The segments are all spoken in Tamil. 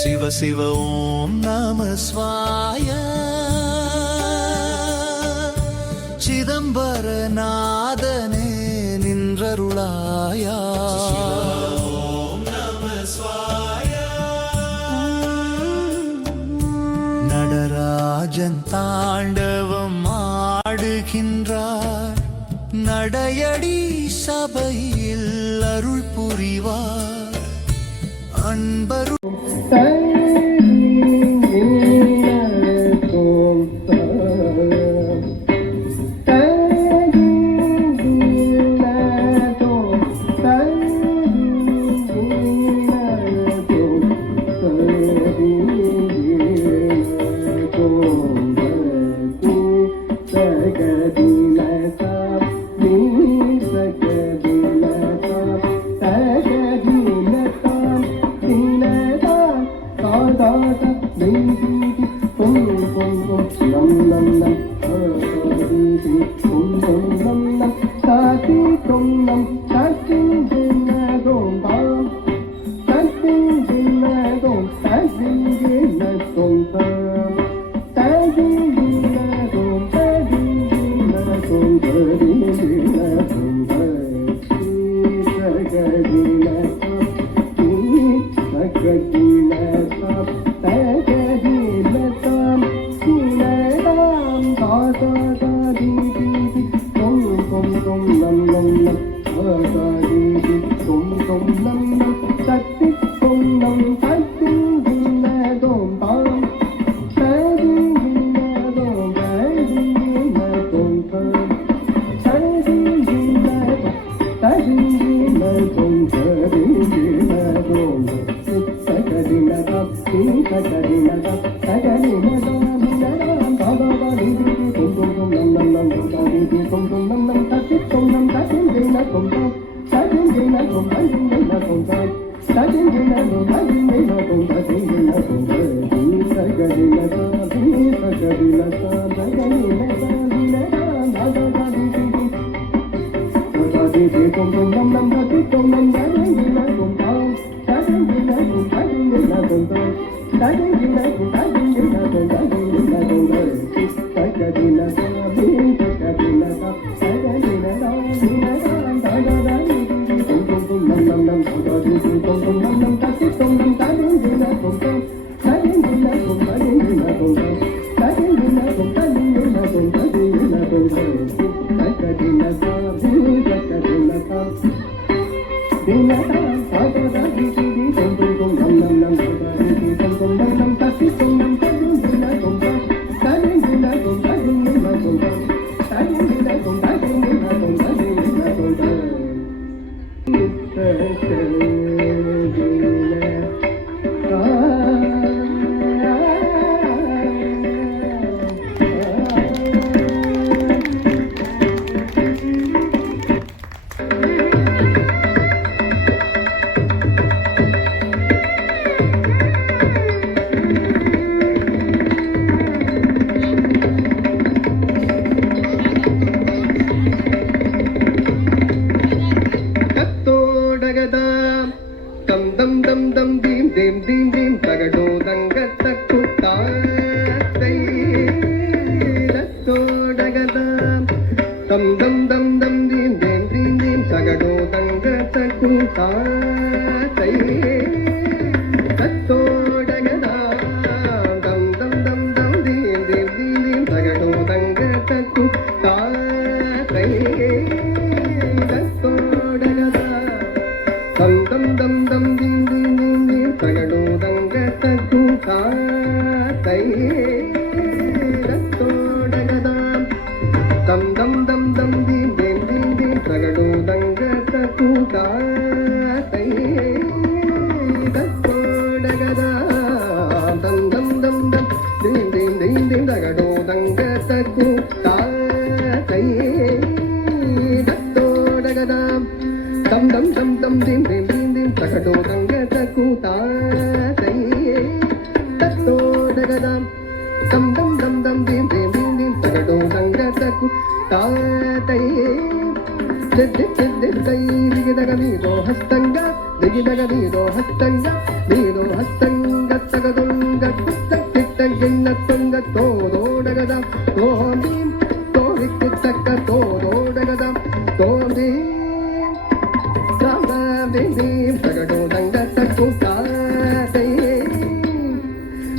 சிவ சிவ ஓம் நம ஸ்வாய சிதம்பரநாதனே நின்றருளாயா. ஓம் நம ஸ்வாய நடராஜன் தாண்டவம் ஆடுகின்றார், நடையடி சபையில் அருள் புரிவார். அன்பரு ಹಸ್ತಂಗ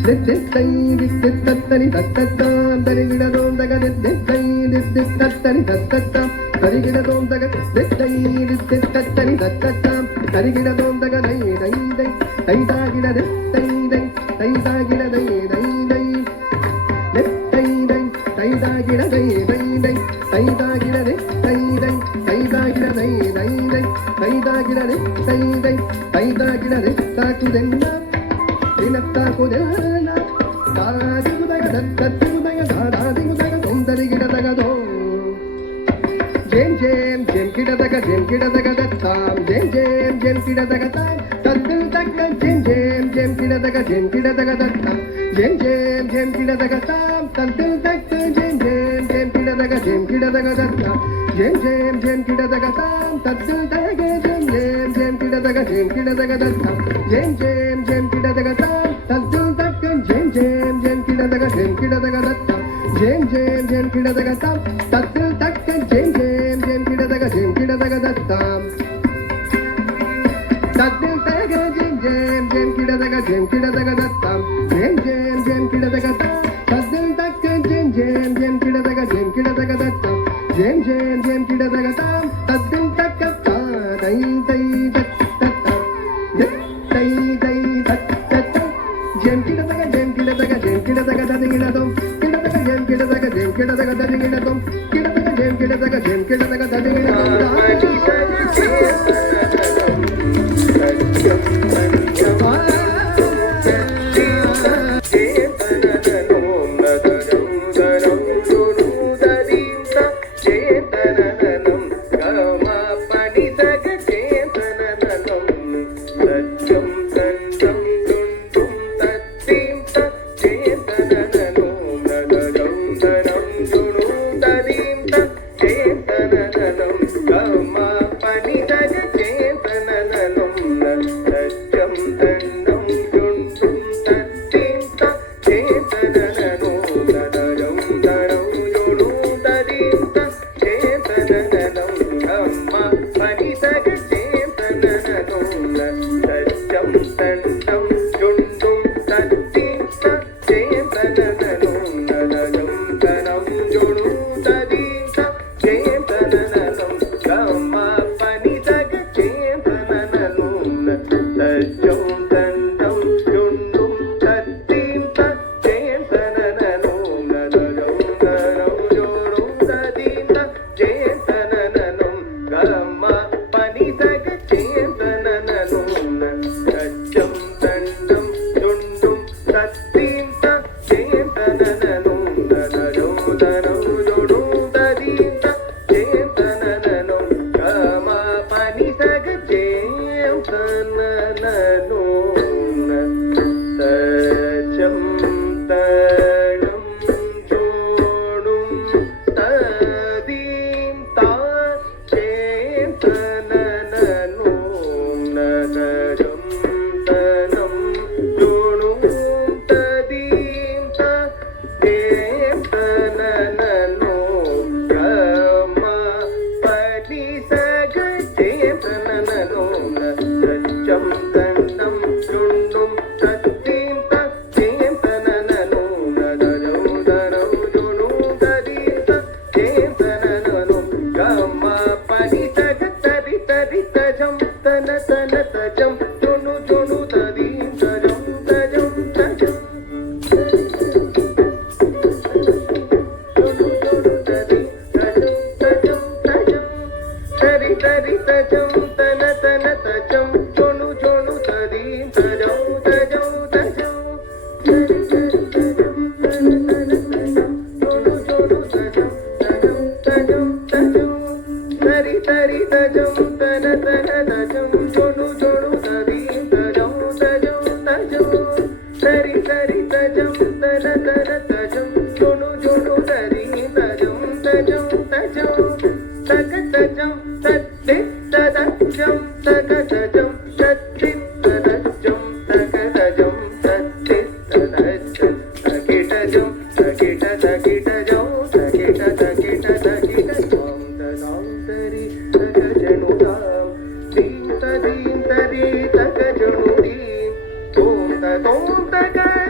ದಿತ್ತೈ ದಿತ್ತತ್ತನಿ ದತ್ತತ್ತ ದರಿಗಿಡದೋಂದಗ ದಿತ್ತೈ ದಿತ್ತತ್ತನಿ ದತ್ತತ್ತ ದರಿಗಿಡದೋಂದಗ ದಿತ್ತೈ ದಿತ್ತತ್ತನಿ ದತ್ತತ್ತ ದರಿಗಿಡದೋಂದಗ ದೈ ದೈ ದೈ ದೈದಾಗಿಡ ದಿತ್ತೈ ದೈ ದೈದಾಗಿಡ ದೈ ದೈ ದೈ ದಿತ್ತೈ ದೈ ದೈದಾಗಿಡ ದೈ ದೈ ದೈ ದೈದಾಗಿಡ ದಿತ್ತೈ ದೈ ದೈದಾಗಿಡ ದೈ ದೈ ದೈ ದೈದಾಗಿಡ ದಿತ್ತೈ ದೈ ದೈದಾಗಿಡ ದಿತ್ತಾಕುದೆಲ್ಲ ದಿನತ್ತಾಕುದೆಲ್ಲ ದಾರಾದಿ ಉದಯ ದತ್ತತ್ತಿ ಉದಯ ದಾರಾದಿ ಉದಯ ಸೌಂದರ್ಯಗಿಡದಗದೋ ಜೇಂ ಜೇಂ ಜೇಂ ಗಿಡದಗ ದತ್ತಾಂ ಜೇಂ ಜೇಂ ಜೇಂ ಗಿಡದಗ ತಾಯ್ ತದ್ದಿಲ್ ತಕ್ಕ ಜೇಂ ಜೇಂ ಜೇಂ ಗಿಡದಗ ದತ್ತಾಂ ಜೇಂ ಜೇಂ ಜೇಂ ಗಿಡದಗ ತಾಂ ತದ್ದಿಲ್ ತಕ್ಕ ಜೇಂ ಜೇಂ ಜೇಂ ಗಿಡದಗ ದತ್ತಾಂ ಜೇಂ ಜೇಂ ಜೇಂ ಗಿಡದಗ ತಾಂ ತದ್ದಿಲ್ ತಕ್ಕ ಜೇಂ ಜೇಂ ಜೇಂ ಗಿಡದಗ ದತ್ತಾಂ ಜೇಂ ಜೇಂ ಜೇಂ ಗಿಡದಗ ತಾಂ ತದ್ದಿಲ್ ತಕ್ಕ ಜೇಂ ಜೇಂ ಜೇಂ ಗಿಡದಗ ದತ್ತಾಂ ಜೇಂ ಜೇಂ ಜೇಂ ಗಿಡದಗ ತಾಂ ತದ್ದಿಲ್ ತಕ್ಕ ಜೇಂ ಜೇಂ ಜೇಂ ಗಿಡದಗ ದತ್ತಾಂ ತದ್ದಿಲ್ ತಕ್ಕ ಜೇಂ ಜೇಂ ಜೇಂ ಗಿಡದಗ ದತ್ತಾಂ ಜೇಂ ಜೇಂ ಜೇಂ ಗಿಡದಗ ತಾಂ ತದ್ದಿಲ್ ತಕ್ಕ ಜೇಂ ಜೇಂ ಜೇಂ ಗಿಡದಗ ದತ್ತಾಂ ಜೇಂ ಜೇಂ ಜೇಂ ಗಿಡದಗ ತಾಂ ತದ್ದಿಲ್ ತಕ್ಕ ದೈ ದೈ ದತ್ತ ದೈ ದೈ ದತ್ತ ಜೇಂ ಗಿಡದಗ ದದಿಗಿಡದೋ ಗಿಡದಗ ಜೇಂ ಗಿಡದಗ ದದಿಗಿಡದೋ ಗಿಡದಗ ಜೇಂ ಗಿಡದಗ ದದಿಗಿಡದೋ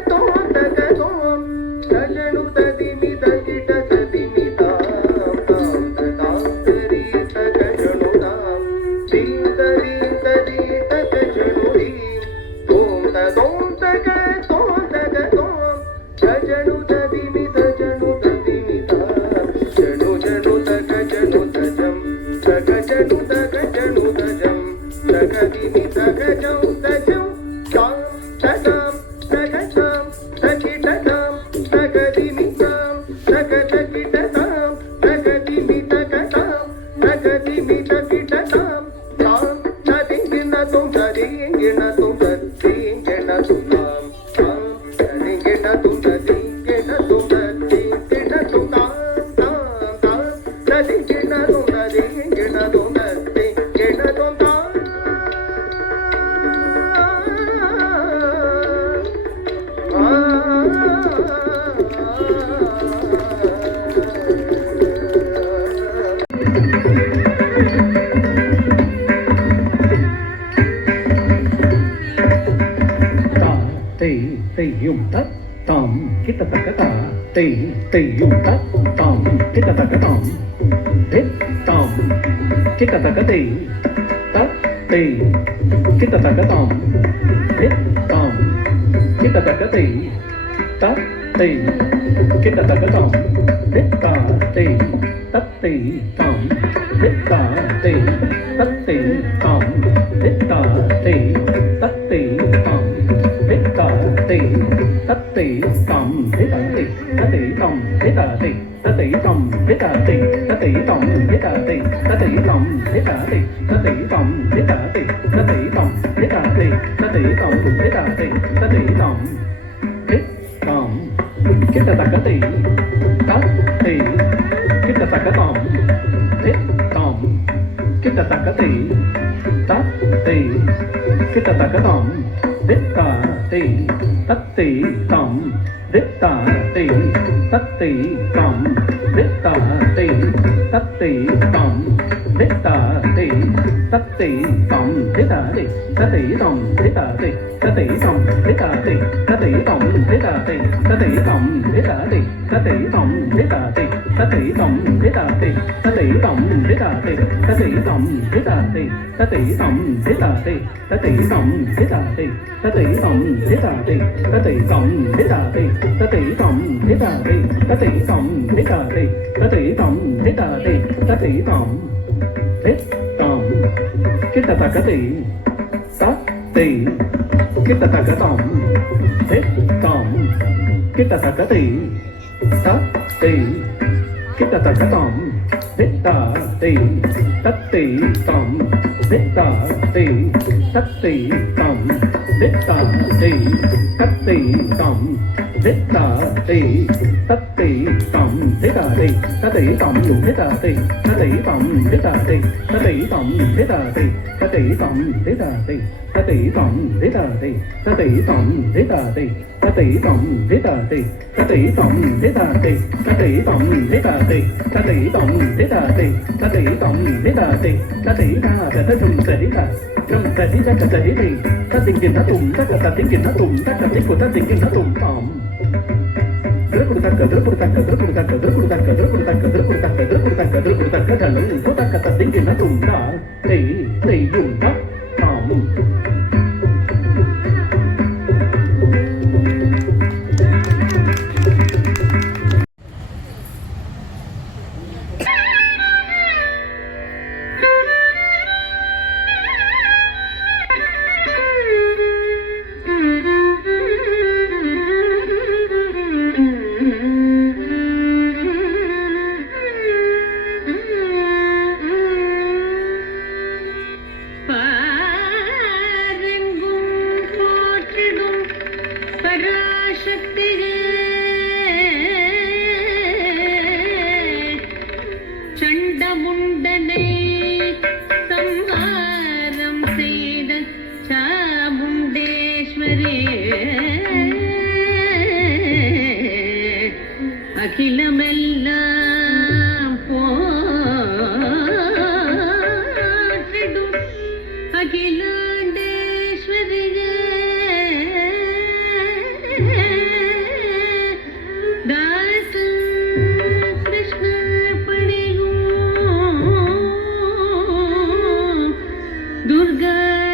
Don't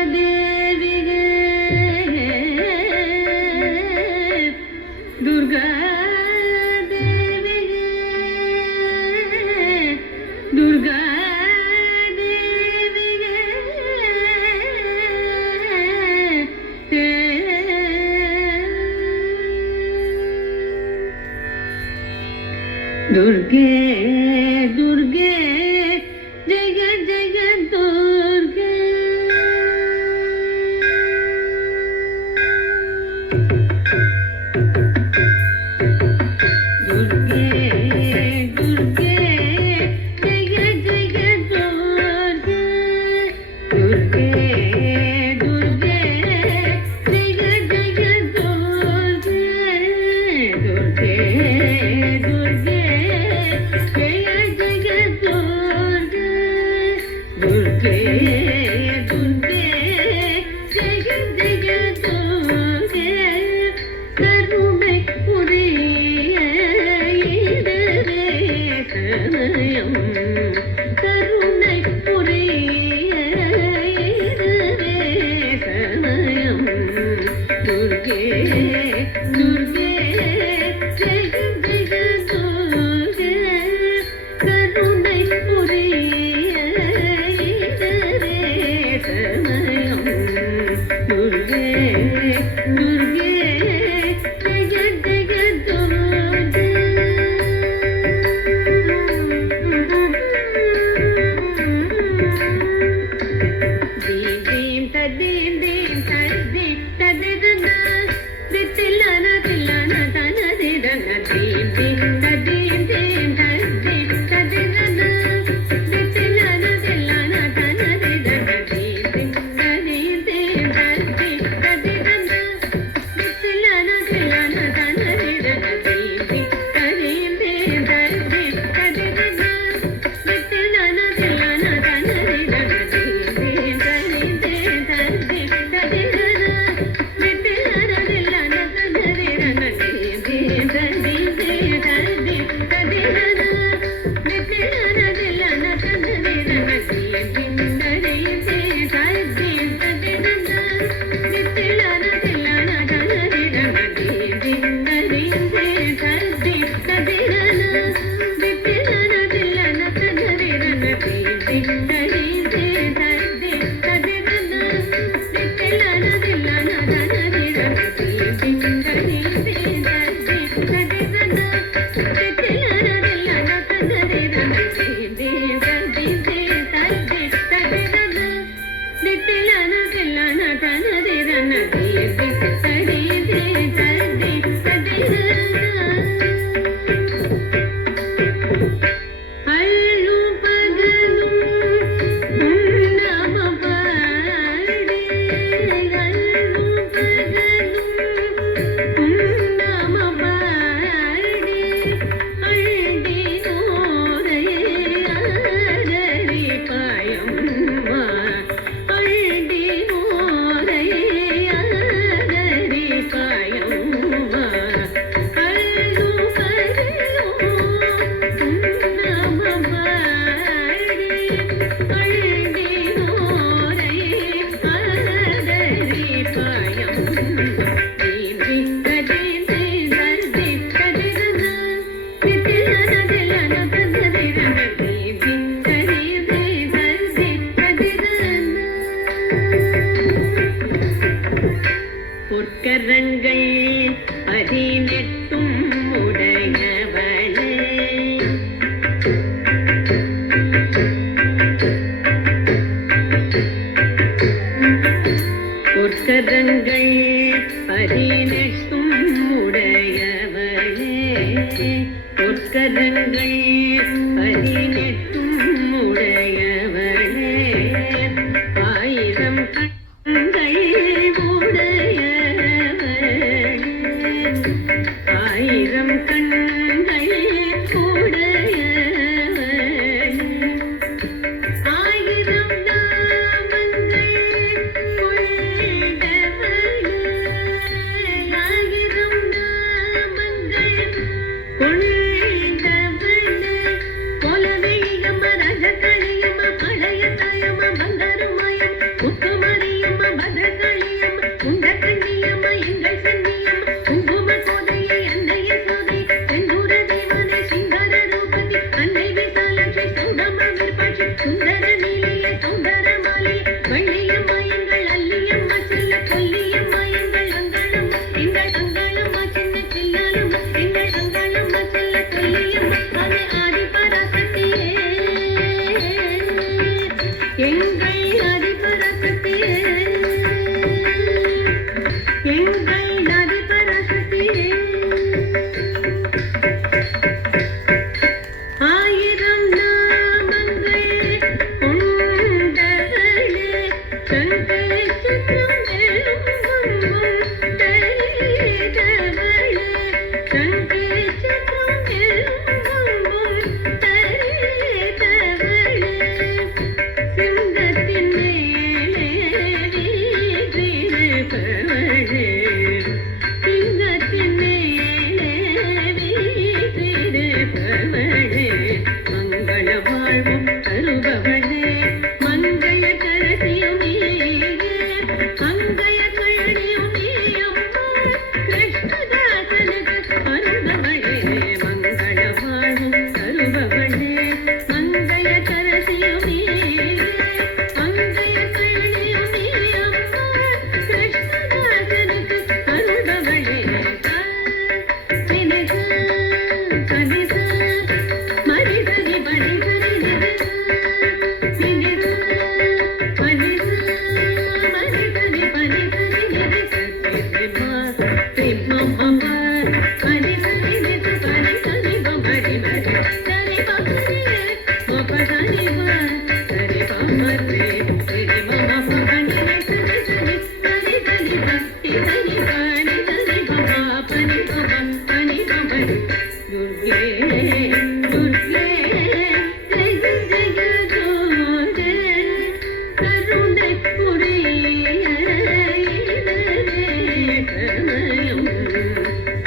ದುರ್ಗಾದೇವಿಗೆ दुर्गे दुर्गे जय जय दुर्गे दुर्गे दुर्गे जय जय दुर्गे दुर्गे दुर्गे जय जय दुर्गे दुर्गे दुर्गे जय जय दुर्गे दुर्गे दुर्गे जय जय दुर्गे करुणை புரிய இடரே சமயம் கருணை புரிய இடரே சமயம் துர்கே துர்கே ஜெய ஜெய துர்கே கருணை புரிய இடரே சமயம் துர்கே துர்கே ஜெய ஜெய துர்கே தீம் தீம் ததீம் தீம் ததீம் ததிரன தித்திலன தில்லன தனதிரன தீம் தீம் ததீம் தீம் ததீம் ததிரன தித்திலன தில்லன தனதிரன தீம் தீம் ததீம் தீம் ததீம் ததிரன தித்திலன தில்லன தனதிரன தீம் தீம் ததீம் தீம் ததீம் ததிரன தித்திலன தில்லன தனதிரன தீம் தீம் ததீம் தீம் ததீம் ததிரன தித்திலன தில்லன தனதிரன தீம் தீம் ததீம் தீம் ததீம் ததிரன தித்திலன தில்லன தனதிரன தீம் தீம் ததீம் தீம் ததீம் ததிரன தித்திலன தில்லன தனதிரன தீம் தீம் ததீம் தீம் ததீம் ததிரன தித்திலன தில்லன தனதிரன தீம் தீம் ததீம் தீம் ததீம் ததிரன தித்திலன தில்லன தனதிரன தீம் தீம் ததீம் தீம் ததீம் ததிரன தித்திலன தில்லன தனதிரன தீம் தீம் ததீம் தீம் ததீம் ததிரன தித்திலன தில்லன தனதிரன தீம் தீம் ததீம் தீம் ததீம் ததிரன அள்ளும் பகலும் உன்னம பாடி அள்ளும் பகலும் உன்னம பாடி அள்ளி நோரை அலறி பாயம்மா அள்ளி நோரை அலறி பாயம்மா அள்ளும் பகலும் உன்னம பாடி அள்ளி நோரை அலறி பாயம்மா தீம் தீம் ததீம் தீம் ததீம் ததிரன தித்திலன தில்லன தனதிரன தீம் தீம் ததீம் தீம் ததீம் ததிரன பொற்கரங்கள் பதினெட்டும் உடையவளே பொற்கரங்கள் பதினெட்டும் உடையவளே பொற்கரங்கள் பதினெட்டும் உடையவளே ஆயிரம் கண்கள் உடையவளே ஆயிரம் கண்கள் உடையவளே ஆயிரம் நாமங்கள் கொண்டவளே ஆயிரம் நாமங்கள் கொண்டவளே கொலவே நீயும் அது ஆதிபராசக்தியே எங்கள் ஆதிபராசக்தியே எங்கள் ஆதிபராசக்தியே ஆயிரம் நாமங்கள் கொண்டவளே கங்கை சக்கரம் எழும்பும் தரிதவளே கங்கை சக்கரம் எழும்பும் தரிதவளே சிங்கத்தின் மேலே வீற்றிருப்பவளே சிங்கத்தின் மேலே வீற்றிருப்பவளே மங்கள வாழ்வும் தருபவளே மங்கைய கரசியும் நீயே அங்கைய கழனியும் நீயம்மா கிருஷ்ணதாசனுக்கு அருள்பவளே மங்கள வாழ்வும் தருபவளே மங்கைய கரசியும் நீயே அங்கைய கழனியும் நீயம்மா கிருஷ்ணதாசனுக்கு அருள்பவளே கனிச கனிச மரிசரி பணிசரி நிதிச நிதிச பணிச மரிசரி பணிசரி நிதிச திம்மா திம்மம்மா பணிசரி நிதிச பணிசரி பமரி மரி சரி பமரி மபதனி ம சரி பமரி சரி மம பனி சரி சரி சரி சரி பக்தி சரி பனி சரி பமா பனி பமா பனி பமரி दुर्गे दुर्गे जय जय दुर्गे करुणे पुरीयम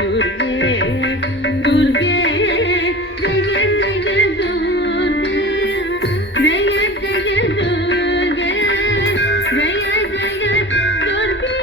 दुर्गे दुर्गे जय जय दुर्गे जय जय दुर्गे जय जय दुर्गे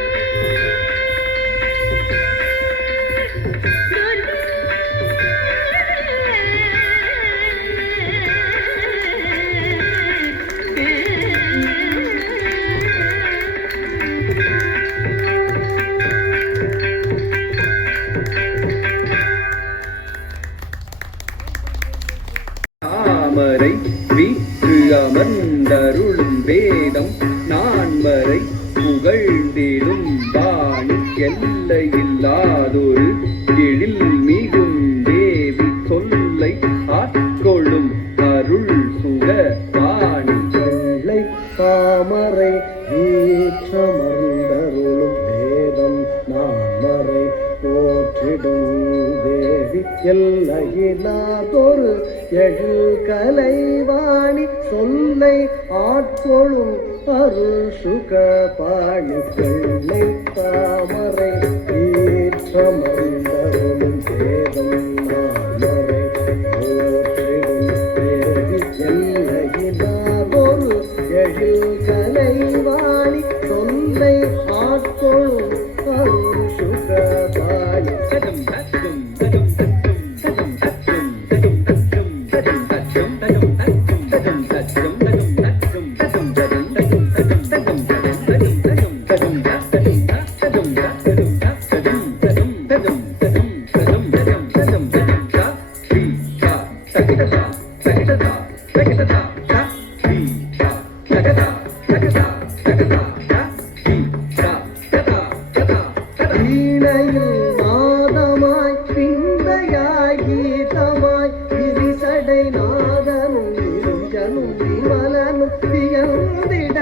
தாமரை வீற்று அமர்ந்தருளும் வேதம் நான்மறை புகழ்ந்திடும் வாணி எல்லையில்லாதொரு எழில் மிகும் தேவி சொல்லை ஆட்கொள்ளும் அருள் சுக வாணி வெள்ளை தாமரை வீற்றமர்ந்தருளும் வேதம் நாமரை போற்றிடும் தேவி எல்லையில்லாதொரு எழில் கலைவாணி சொல்லை ஆட்கொள்ளும் அருள் சுக பாணி வெள்ளை தாமரை வீற்றமர்ந்தருளும் வேதம் நாமரை போற்றிடும் தேவி எல்லையில்லாதொரு எழில் கலைவாணி சொல்லை ஆட்கொள்ளும் அருள் சுக பாணி தடம் தட்டும் தடம் தட்டும் தடம் தட்டும் தடம் தட்டும் தடம் தட்டும் தடம் தட்டும் தடம் தட்டும் தடம் தட்டும் தடம் தட்டும் தடம் தட்டும் தடம் தட்டும் தடம் தட்டும் தடம் தட்டும் தடம் தட்டும் தடம் தட்டும் தடம் தட்டும் தடம் தட்டும் தடம் தட்டும் தடம் தடம் தா ஸ்ரீ தா தகிததா தகிததா தகிததா தா ஸ்ரீ தா தகதா தகதா தகதா தா ஸ்ரீ தா தகதா தகதா தகதா வீணையில் நாதமாய் பிந்தையாய் கீதமாய் விரிசடை நாதனும் விருஞ்சனும் விமலனும் வியந்திட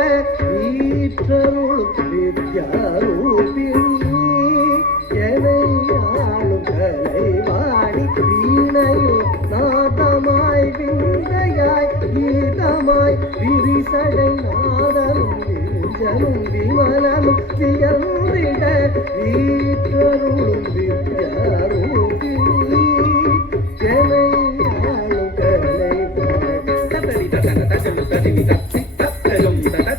ஈற்றருளும் வித்யாரூபிணி எனையாளும் கலைவாணி வீணையில் நாதமாய் பிந்தையாய் கீதமாய் விரிசடை நாதனும் விருஞ்சனும் விமலனும் வியந்திட ஈற்றருளும் வித்யாரூபிணி எனையாளும் கலைவாணி தத்தடி தத்தட தஜம் தடிமி தத்தி தத்தஜம் ததஜம்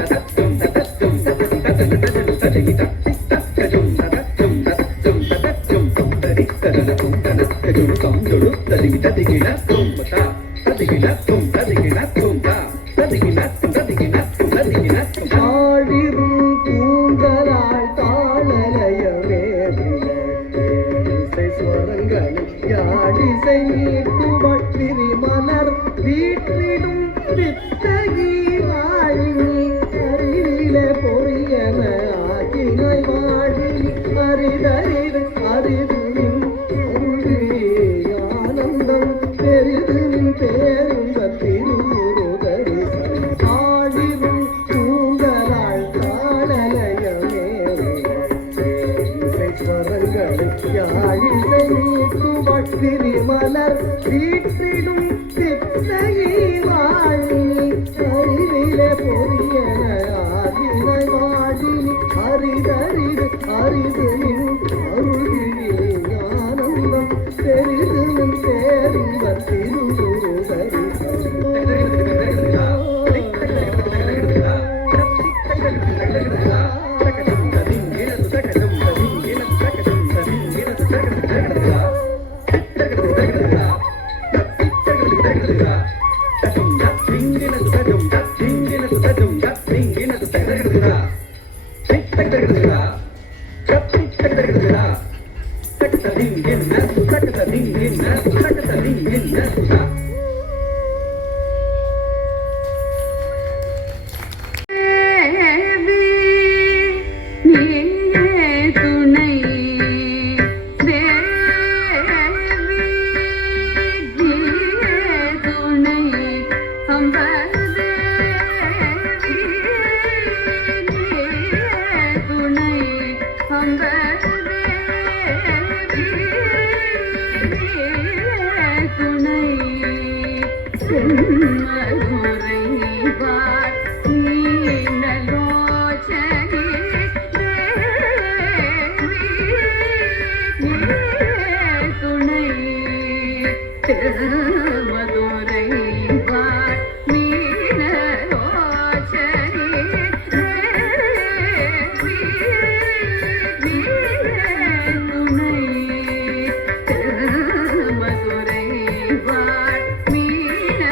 ததஜம் ததஜம் தத்தடி தத்தட தஜம் தடிமி தத்தி தத்தஜம் ததஜம் ததஜம் ததஜம் தத்தடி ததட துந்தன தஜுடு கம்ஜுடு தடிமி ததிகின தும்பதா ததிகின தும் ததிகின தும்பா ததிகின ததிகின ததிகின ஆடிரும் பூங்கலாய் தாளலயமே இசை ஸ்வரங்களும் யாழிசை நீட்டுவள் திரிமலர் வீற்றிடும் வித்தகி வாழினி அறிவிலே பொறியன ஆகினை வாழினி அரிதறிது அறிதுனின் ஆனந்தம் பெரிதுனின் பேருந்த திருவுருதறி ஆழிவும் தூங்கலாள் காணலயமே ஸ்வரங்களை யாழிசை நீட்டுவள் திரிமலர் வீற்றிடும் சித்தையை வாழினி அறிவிலே பொறியன ஆகினை வாழினி அரிதறிது அறிதுனின் அருள்கிரி ஆனந்தம் பெரிதும் பேருந்த திருவுருதறி மதுரை வாழ் மீன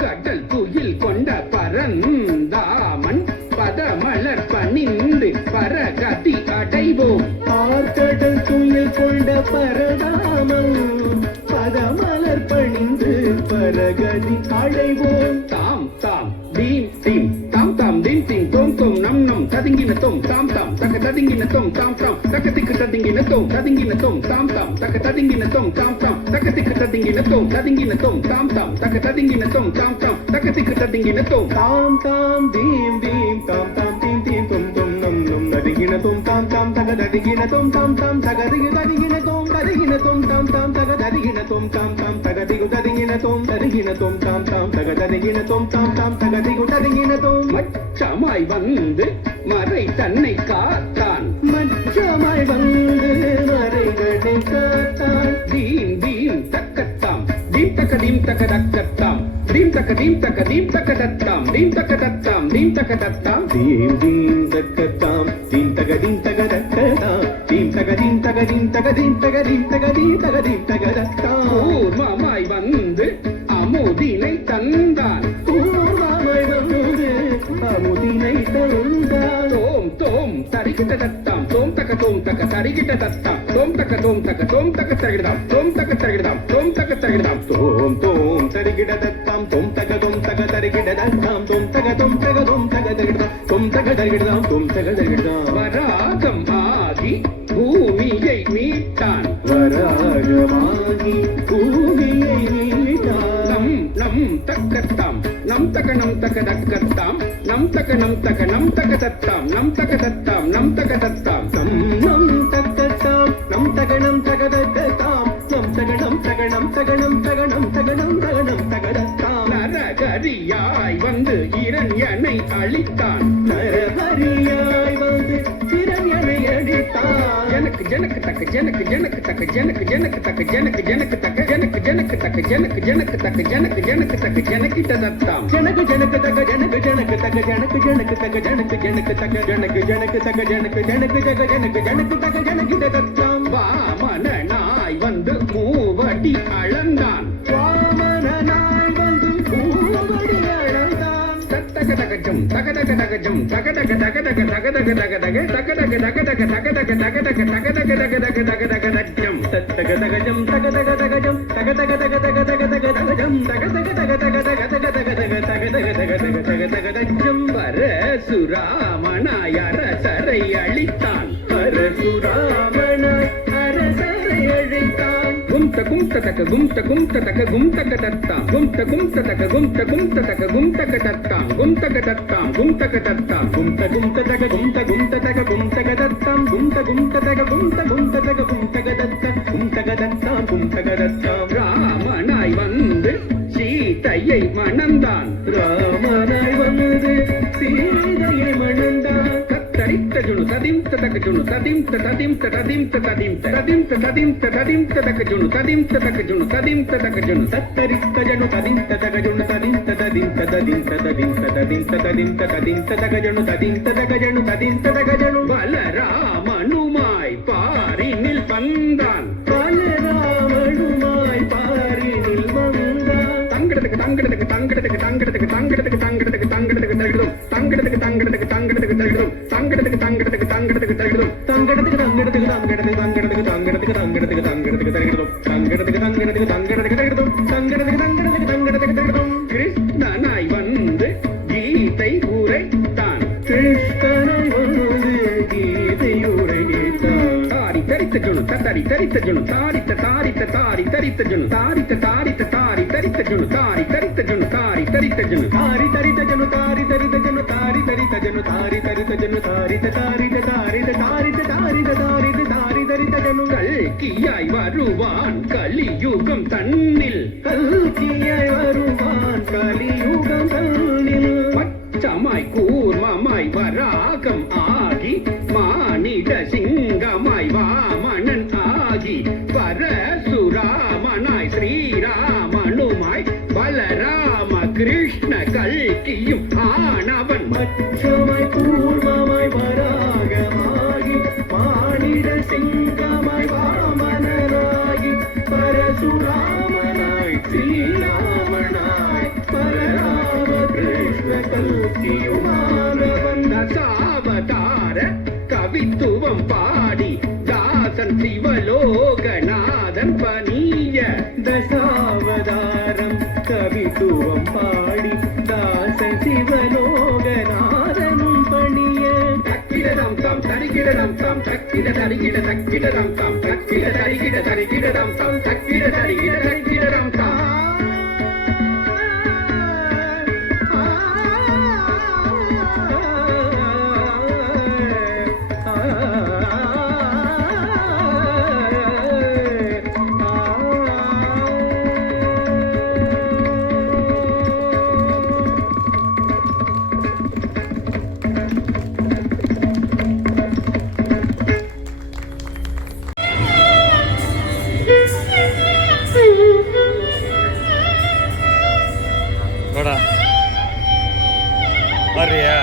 கடல் துயில் கொண்ட பரந்தாமன் பதமலர் பணிந்து பரகதி அடைவோம். ஆர்கடல் துயில் கொண்ட பரதாமன் பதமலர் பணிந்து பரகதி அடைவோம். தாம் தாம் தீம் தீம் தாம் தாம் தீம் தீம் தோம் தோம் நம் நம் ததுங்கின தோம் தாம் தாம் தக ததுங்கின தோம் தாம் தாம் தகதிக்கு ததுங்கின தோம் ததுங்கின தோம் தாம் தாம் தக ததுங்கின தோம் தாம் தாம் தகதிக்கு ததுங்கின தோம் ததுங்கின தோம் தாம் தாம் தக ததுங்கின தோம் தாம் தாம் தகதிக்கு ததுங்கின தோம் தாம் தாம் தீம் தீம் தாம் தாம் தீம் தீம் தொம் தொம் நம் நம் ததுங்கின தோம் தாம் தாம் தக ததுங்கின தோம் தாம் தாம் தகதிகு ததுங்கின தோம் ததுங்கின தோம் தாம் தாம் தக ததுங்கின தோம் தாம் தாம் தகதிகு ததுங்கின தோம் ததுங்கின தோம் தாம் தாம் தக ததுங்கின தோம் தாம் தாம் தகதிகு ததுங்கின தோம். மச்சமாய் வந்து மறை தன்னை காத்தான். மச்சமாய் வந்து மறைகளை காத்தான். தீம் தீம் தக்கத்தாம் தீம் தக்க தீம் தக்க தக்கத்தாம் தீம் தக்க தீம் தக்க தீம் தக்க தத்தாம் தீம் தக்க தத்தாம் தீம் தக்க தத்தாம் தீம் தீம் தக்கத்தாம் தீம் தக தீம் தக தக்கதாம் தீம் தக தீம் தக தீம் தக தீம் தக தீம் தக தீம் தக தீம் தக தத்தாம். கூர்மமாய் வந்து அமுதினை தந்தான். கூர்மமாய் வந்து அமுதினை தந்தான். தோம் தோம் தரிகிட்ட தத்தாம் தோம் தக்க தரிகிட்ட தத்தாம் தோம் தக்க தோம் தக்க தருகிடாம் தோம் தக்க தருகிடாம் தோம் தக்க தருகிடாம் தோம் தோம் தரிகிட தத்தாம் தோம் தக தரிகிட தத்தாம் தோம் தக தரிகிடாம் தோம் தக தரிகிடாம் தோம் தக தரிகிடாம். வராகம் ஆகி பூமியை மீட்டான். வராகமாகி பூமியை மீட்டான். நம் நம் தக்கத்தாம் நம் தக்க தக்கத்தாம் நம் தக்க தத்தாம் நம் தக்க தத்தாம் நம் தக்க தத்தாம் நம் நம் தக்கத்தாம் நம் தகனம் தகதத்தாம் நம் தகனம் தகனம் தகனம் தகனம் தகனம் தகனம் தகதத்தாம். நரகரியாய் வந்து இரண்யனை அழித்தான். நரகரியாய் வந்து இரண்யனை அழித்தான். ஜனக்கு ஜனக்கு தக்க ஜனக்கு ஜனக்கு தக்க ஜனக்கு ஜனக்கு தக்க ஜனக்கு ஜனக்கு தக்க ஜனக்கு ஜனக்கு தக்க ஜனக்கு ஜனக்கு தக்க ஜனக்கு ஜனக்கு தக்க ஜனகிட்ட தத்தாம் ஜனக்கு ஜனக்கு தக்க ஜனக்கு ஜனக்கு தக்க ஜனக்கு ஜனக்கு தக்க ஜனக்கு ஜனக்கு தக்க ஜனக்கு ஜனக்கு தக்க ஜனக்கு ஜனக்கு தக்க ஜனக்கு ஜனக்கு தக்க ஜனகிட்ட தத்தாம். வாமனாய் வந்து மூவடி அளந்தான். வாமனாய் வந்து மூவடி அளந்தான். தத்தக தகஜம் தகதக தகஜம் தகதக தகதக தகதக தகதக தகதக தகதக தகதக தகதக தகதக தகதக தகதக தஜம் தத்தக தகஜம் தகதக தகஜம் தகதக தகதக தகதக தகஜம் தகதக தகதக தகதக தகதக தகதக தகதக தகதக தஜம். பரசுராமனாய் அரசரை அழித்தான். பரசுராமனாய் அரசரை அழித்தான். கும்த கும்த தக்க கும்த கும்த தக்க கும்தக தத்தாம் கும்த கும்த தக்க கும்த கும்த தக்க கும்தக தத்தாம் கும்தக தத்தாம் கும்தக தத்தாம் கும்த கும்த தக கும்த கும்த தக கும்தக தத்தாம் கும்த கும்த தக கும்த கும்த தக கும்தக தத்தாம் கும்தக தத்தாம் கும்தக தத்தாம். ராமனாய் வந்து சீதையை மணந்தான். ராமனாய் வந்து சீதையை மணந்தான். தத்தரித்த ஜுணு ததிம்த தக ஜுணு ததிம்த ததிம்த ததிம்த ததிம்த ததிம்த ததிம்த ததிம்த தக ஜுணு ததிம்த தக ஜுணு ததிம்த தக ஜுணு தத்தரித்த ஜனு ததிம்த தக ஜுணு ததிம்த ததிம்த ததிம்த ததிம்த ததிம்த ததிம்த ததிம்த தக ஜனு ததிம்த தக ஜனு ததிம்த தக ஜனு. பலராமனுமாய் பாரினில் வந்தான். பலராமனுமாய் பாரினில் வந்தான். தங்கடத்துக்கு தங்கடத்துக்கு தங்கடத்துக்கு தங்கடத்துக்கு தங்கடத்துக்கு தங்கடத்துக்கு தங்கடத்துக்கு தகிடும் தங்கடத்துக்கு தங்கடத்துக்கு தங்கடத்துக்கு தகிடும் தங்கடத்துக்கு தங்கடத்துக்கு தங்கடத்துக்கு தகிடும் தங்கடத்துக்கு தங்கடத்துக்கு தங்கடத்துக்கு தங்கடத்துக்கு தங்கடத்துக்கு தங்கடத்துக்கு தங்கடத்துக்கு தகிடும் தங்கடத்துக்கு தங்கடத்துக்கு தங்கடத்துக்கு தகிடும் தங்கடத்துக்கு தங்கடத்துக்கு தங்கடத்துக்கு தகிடும் கிருஷ்ணனாய் வந்து கீதை உரைத்தான் கிருஷ்ணனை வந்து கீதை உரைத்தான் தாரி தரித்த ஜுணு தரி தரித்த ஜுணு தாரித்த தாரித்த தாரி தரித்த ஜுணு தாரித்த தாரித்த தாரி தரித்த ஜுணு தாரி தரித்த ஜுணு தாரி தரித்த ஜுணு தாரி தரித்த ஜனு தாரி தரித்த ஜனு தாரி தரித்த ஜனு தாரி தரித்த ஜனு தாரித்த தாரித்த தாரித்த தாரித்த தாரித்த தாரித்த தாரி தரித்த ஜனு கல்கியாய் வருவான் கலியுகம் தன்னில் கல்கியாய் வருவான் கலியுகம் தன்னில் பச்சமாய் கூர்மமாய் வராகம் ஆகி மானிட சிங்கமாய் வாமணன் ஆகி பரசுராமனாய் ஸ்ரீராமனுமாய் பலராம கிருஷ்ண கல்கியும் ஆனவன் மச்சமாய் கூர்மமாய் வராகமாகி மானிட சிங்கமாய் வாமனனாகி பரசுராமனாய் ஸ்ரீராமனாய் பலராம கிருஷ்ண கல்கியுமானவன் தசாவதார கவித்துவம் பாடி தாசன் சிவலோகநாதன் பணிய தசாவதாரம் கவித்துவம் பாடி தாசன் சிவலோகநாதனும் பணிய தக்கிடதம் தாம் தரிகிடதம் தாம் தக்கிட தரிகிட தக்கிடதம் தாம் தக்கிட தரிகிட தரிகிடதம் தாம் தக்கிட தரிகிட தரிகிடதம் தாம் வாடா வர்றியா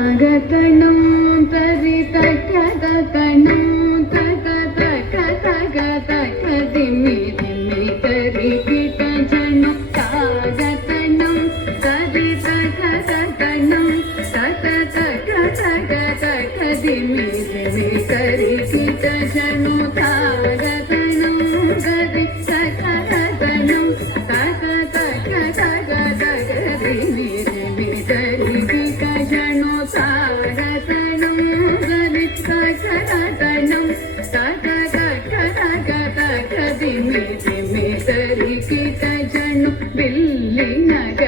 தாககணம் தரி தக தகணம் தக தக தக தக திமி திமி தரி கிட்ட ஜனம் தாககணம் தரி தக தகணம் தக தக தக தக திமி திமி தரி கிட்ட ஜனம் தாககணம் தரி தக தகணம் தக தக தக தக திமி திமி தரி கிட்ட ஜனோ சாகதனம் கரி சாகதனம் தக தக தக தக திமி திமி தரி கிட்ட ஜனோ வில்லி நக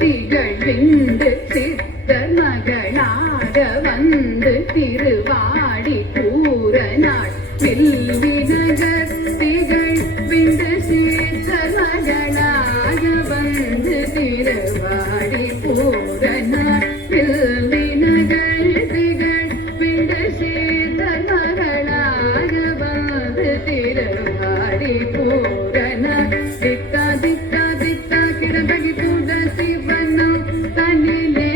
திகழ்விந்து சித்த மகளாக வந்து திருவாடி பூரநாள் வில்லி நகர் திகழ்விந்து சித்த மகளாக வந்து திருவாடி பூரநாள் வில்லி நகர் திகழ்விந்து சித்த மகளாக வந்து திருவாடி பூரநாள் தித்தா தித்தா தித்தா கிடந்தகி தூத சிவனம் தனிலே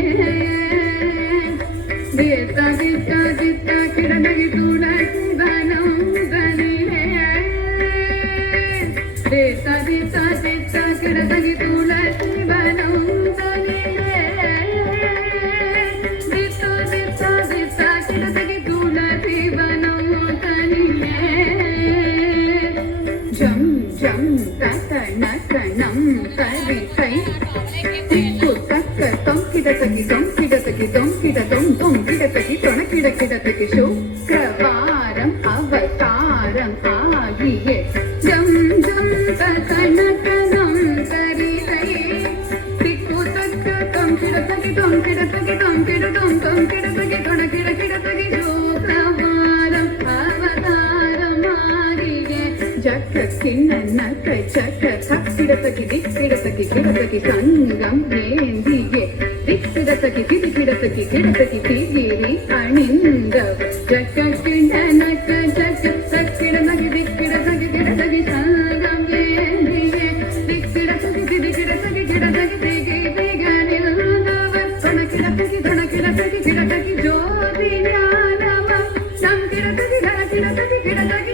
தித்தா தித்தா தித்தா கிடந்தகி தூத சிவனம் தனிலே தித்தா தித்தா தித்தா கிடந்தகி தூத சிவனம் தனிலே தித்தா தித்தா தித்தா கிடந்தகி தூத சிவனம் தனிலே ஜம் ஜம் தகன கணம் சரிசை திக்கு தக்க தொம் கிடதகி தொம் கிடதகி தொம் கிட தொம் தொம் கிடதகி தொண கிட கிடதகி சுக்கிரவாரம் அவதாரம் ஆகிய ஜம் ஜம் தகன கணம் சரிசை திக்கு தக்க தொம் கிடதகி தொம் கிடதகி தொம் கிட தொம் தொம் கிடதகி தொண கிட கிடதகி சுக்கிரவாரம் கிண்ண நக்க சக்க தக்கிடத்தக்கி திக்கிடத்தக்கி கிடத்தக்கி சங்கம் ஏந்தியே திக்கிடத்தக்கி திக்கிடத்தக்கி கிடத்தக்கி திகிரி அணிந்த ஜக்க கிண்ண நக்க சக்க தக்கிடத்தக்கி திக்கிடத்தக்கி கிடத்தக்கி சங்கம் ஏந்தியே திக்கிடத்தக்கி திக்கிடத்தக்கி கிடத்தக்கி திகிரி அணிந்தவர் தனக்கிடத்தக்கி தனக்கிடத்தக்கி கிடத்தக்கி ஜோதி ஞானம நம் கிடத்தக்கி கிடத்தக்கி கிடத்தக்கி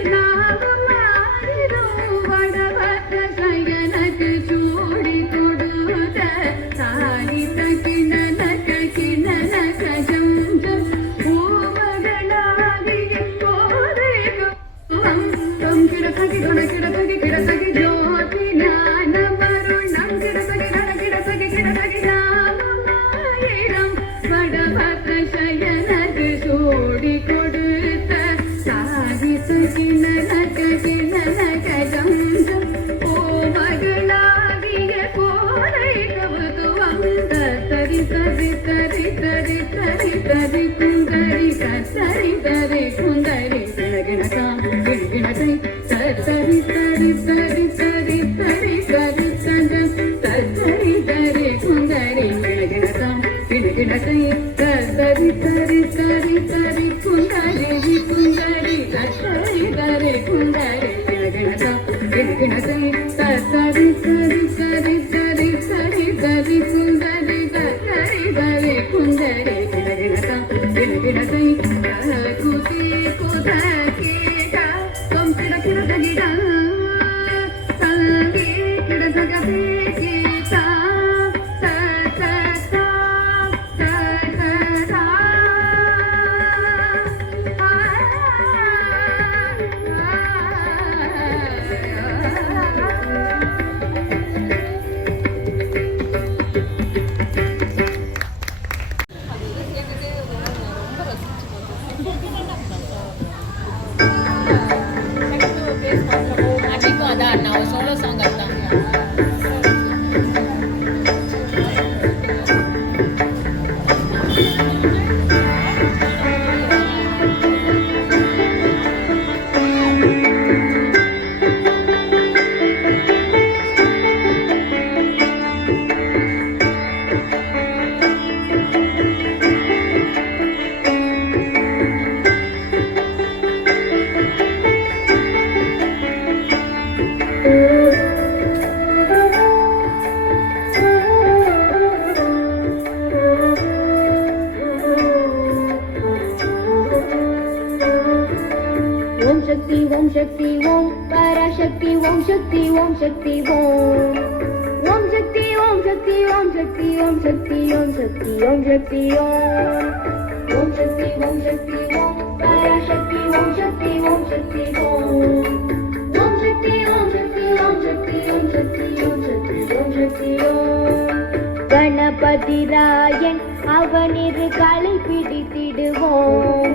கணபதிராயன் அவனிரு களை பிடித்திடுவோம்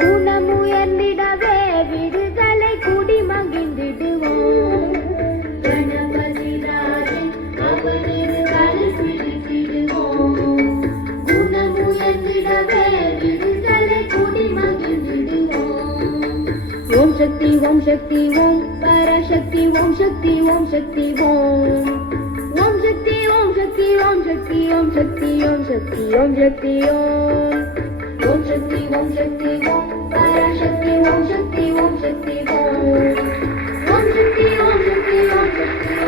குணமுயர்ந்திடவே விடுதலை குடி மகிழ்ந்திடுவோம் கணபதிராயன் அவனிரு களை பிடித்திடுவோம் குணமுயர்ந்திடவே விடுதலை குடி மகிழ்ந்திடுவோம் ஓம் சக்தி ஓம் சக்தி ஓம் பராசக்தி ஓம் சக்தி ஓம் சக்தி ஓம் ஓம் சக்தி ஓம் சக்தி ஓம் சக்தி ஓம் சக்தி ஓம் சக்தி ஓம் சக்தி ஓம் ஓம் சக்தி ஓம் சக்தி ஓம் பராசக்தி ஓம் சக்தி ஓம் சக்தி ஓம் ஓம் Shakti Om Shakti Om Shakti Om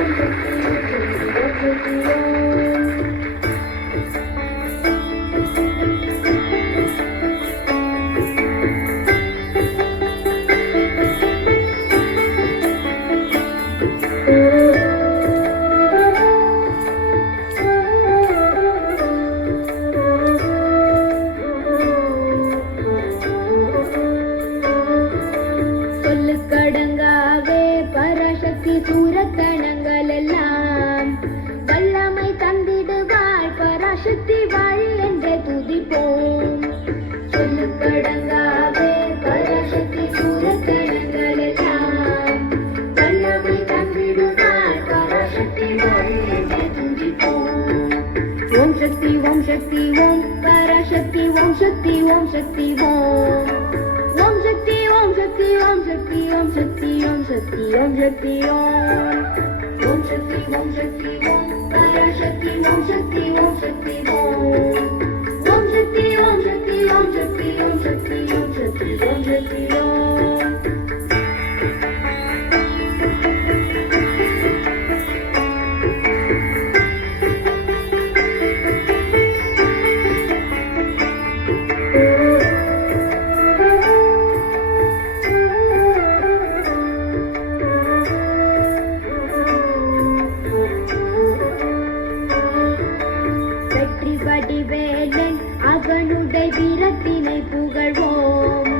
Shakti Om Shakti Om Om Shakti Om Shakti Om Om Shakti, Om Shakti, Om Shakti, Om Shakti, Om. Om Shakti, Om Shakti, Om. Parashakti, Om Shakti, Om Shakti, Om. Om Shakti, Om Shakti, Om Shakti, Om Shakti, Om Shakti, Om Shakti, Om. வெற்றி வடிவேலன் அவனுடைய வீரத்தினை புகழ்வோம்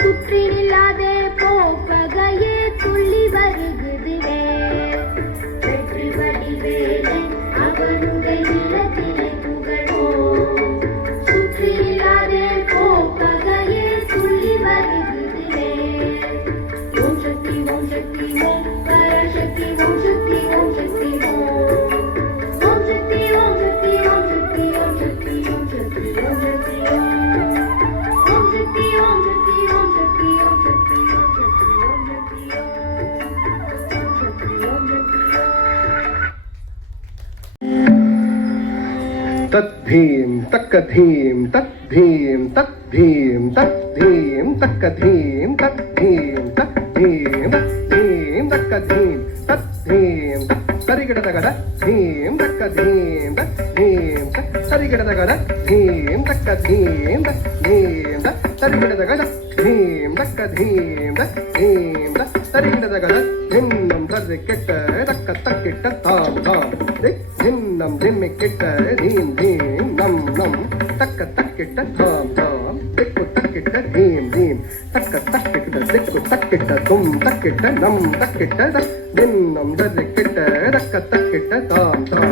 சுற்றி நில்லாதே போப்பகையே துள்ளி வருகுதுவே வெற்றி வடிவேலன் அவனுடைய வீரத்தினை புகழ்வோம் சுற்றி நில்லாதே போப்பகையே துள்ளி வருகுதுவே ஓம் சக்தி ஓம் சக்தி ஓம் பராசக்தி ஓம் சக்தி ஓம் சக்தி ஓம் ஓம் சக்தி ஓம் சக்தி ஓம் சக்தி ஓம் சக்தி ஓம் சக்தி ஓம் சக்தி ஓம் ஓம் சக்தி ஓம் சக்தி ஓம் சக்தி ஓம் சக்தி ஓம் சக்தி ஓம் சக்தி ஓம் சக்தி ஓம் சக்தி तद्धीं तक्कधीं तद्धीं तद्धीं तद्धीं तक्कधीं तद्धीं तद्धीं तद्धीं तक्कधीं तद्धीं सरिगडदगड धीं तक्कधीं तद्धीं सरिगडदगड धीं तक्कधीं तद्धीं सरिगडदगड धीं तक्कधीं तद्धीं सरिगडदगड धिन्नं सर्रिकेट्ट तक्क तक्किट्ट तां तां धिन्नं धिम्मिक्किट्ट धीं धीं नं नं तक्क तक्किट्ट तां तां दिक्कु तक्किट्ट धीं धीं तक्क तक्किट्ट दिक्कु तक्किट्ट तुं तक्किट्ट नं तक्किट्ट धिन्नं सर्रिकेट्ट तक्क तक्किट्ट तां तां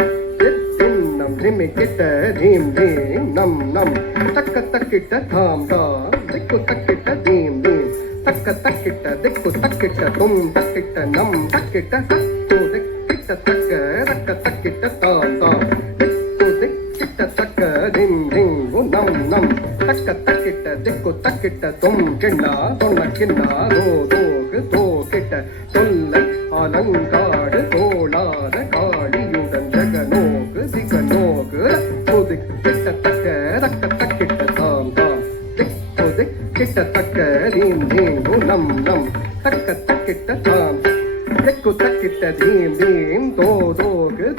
धिन्नं धिम्मिक्किट्ट धीं धीं नं नं तक्क तक्किट्ट तां तां दिक्कु तक्किट्ट धीं धीं तक्क तक्किट्ट दिक्कु तक्किट्ट तुं तक्किट्ट नं तक्किट्ट तक्कु दिक्किट्ट तक्क तक्क तक्किट्ट तां तां दिक्कु दिक्किट्ट तक्क धिं धिं नं नं तक्क तक्किट्ट दिक्कु तक्किट्ट तुं किण्णा தொன்ன கிண்ணா தோகு தோக்கிட்ட சொல்லை அலங்காடு தோளாத காளியுடன் ஜகனோகு திகனோகு திக்கிட்ட தக்க தக்க தக்கிட்ட தாம் தாம் திக்கு திக்கிட்ட தக்க தீம் தீம் நம் நம் தக்க தக்கிட்ட தாம் திக்கு தக்கிட்ட தீம் தீம் தோகு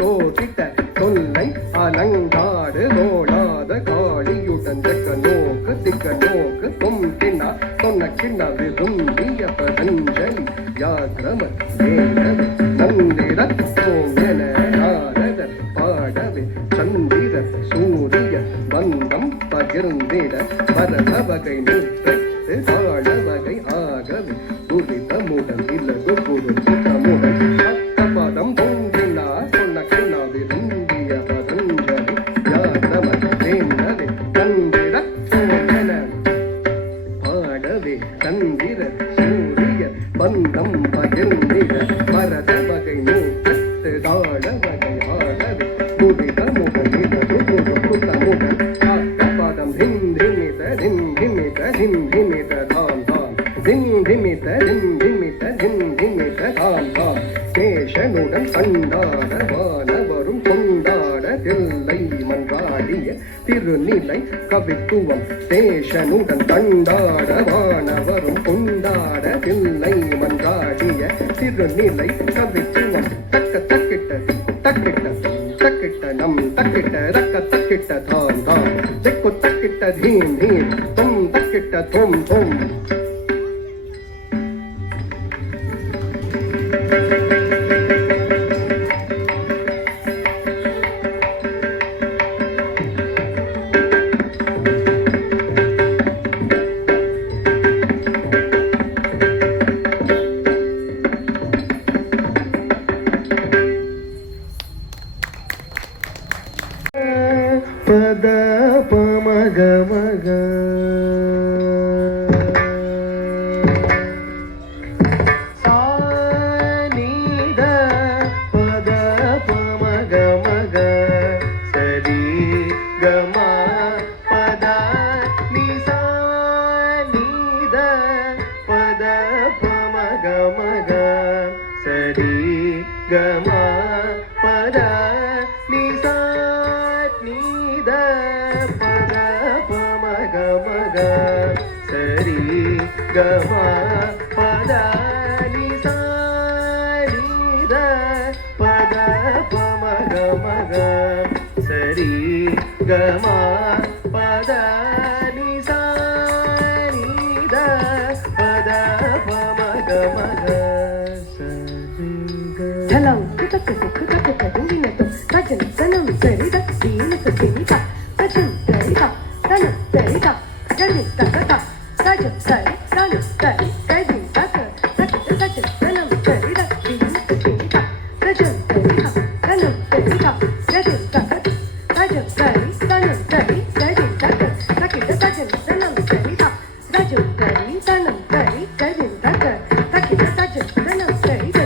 தோக்கிட்ட சொல்லை அலங்காடு தோளாத காளியுடன் ஜகனோகு திகனோகு தும் கிண்ணா தொன்ன கிண்ண விரும்பிய பதஞ்சலி யாத்ரம தேவ நந்திர சோமன நாரத பாடவே சந்திர சூரிய பந்தம் பகிர்ந்திட பரத வகை நிற்று தாழ வகை ஆகவே துரிதமுடன் இலகு குரு சுத்தமுடன் பதம் பொங்கினா சொன்ன கிண்ணா விரும்பிய பதஞ்சலி யாத்ரம தேவ நந்திர சோமன பாடவே சந்திர சூரிய பந்தம் பகிர்ந்திட பரத வகை நூற்று தாழ வகை ஆடவே துரிதமுடன் இலகு குரு சுத்தமுடன் பதம் திம் திமித திம் திமித திம் திமித தாம் தாம் திம் திமித திம் திமித திம் திமித தாம் தாம் சேஷனுடன் கண்டாட வானவரும் கொண்டாட தில்லை மன்றாடிய திருநிலை கவித்துவம் சேஷனுடன் கண்டாட வானவரும் கொண்டாட தில்லை மன்றாடிய திருநிலை கவித்துவம் தக்க தக்கிட்ட தக்கிட்ட தக்கிட்ட நம் தக்கிட்ட தக்க தக்கிட்ட தாம் தாம் திக்கு தக்கிட்ட தீம் தீம் தும் தக்கிட்ட தும் தும் ಪದ ಪಮಗ ಮಗ ಸರಿ ಗಮ ಪದ ನಿಸ ನೀದ ಪದ ಪಮಗ ಮಗ ಸರಿ ಗಮ ಪದ ನಿಸ ನೀದ ಪದ ಪಮಗ ಮಗ ಸರಿ ಗಮ ಪದ ನಿಸ ನೀದ ಪದ ಪಮಗ ಮಗ ಸರಿ ಗ ಝಲಂ ಕುತಕ ಕುತಕ ಕದಿಂಗಿನ ತೋ ಭಜನ ಸನಂ ಸರಿದ ದೀನ ಸದಿನಿತ ಭಜನ ಸರಿದ ತನ ಸರಿದ ಜನಿ ತಕತ ಸಜ ಸರಿ ತನ ಸರಿ ಕದಿನ ತಕ ತಕ ತಕ ಸನಂ ಸರಿದ ದೀನ ಸದಿನಿತ ಭಜನ ಸರಿದ ತನಂ ಸರಿದ ಜನಿ ತಕತ ಸಜ ಸರಿ ತನ ಸರಿ ಕದಿನ ತಕ ತಕಿತ ಸಜನ ಸನಂ ಸರಿದ ಸಜ ಸರಿ ತನಂ ಸರಿ ಕದಿನ ತಕ ತಕಿತ ಸಜ ಸನಂ ಸರಿದ